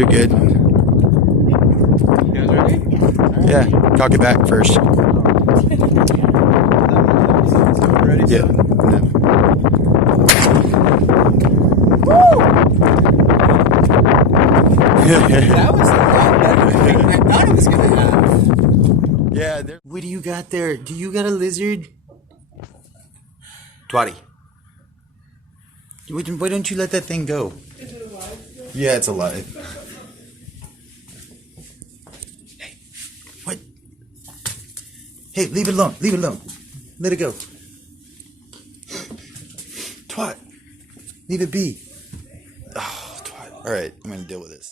You're good. You guys ready? Yeah, cock it back first. Ready? Yeah. That was a lot better than I thought it was gonna have. Yeah. What do you got there? Do you got a lizard? Twatty. Why don't you let that thing go? Is it alive? Yeah, it's alive. Hey, what? Hey, leave it alone. Leave it alone. Let it go. Twat. Leave it be. Oh, twat. All right, I'm gonna deal with this.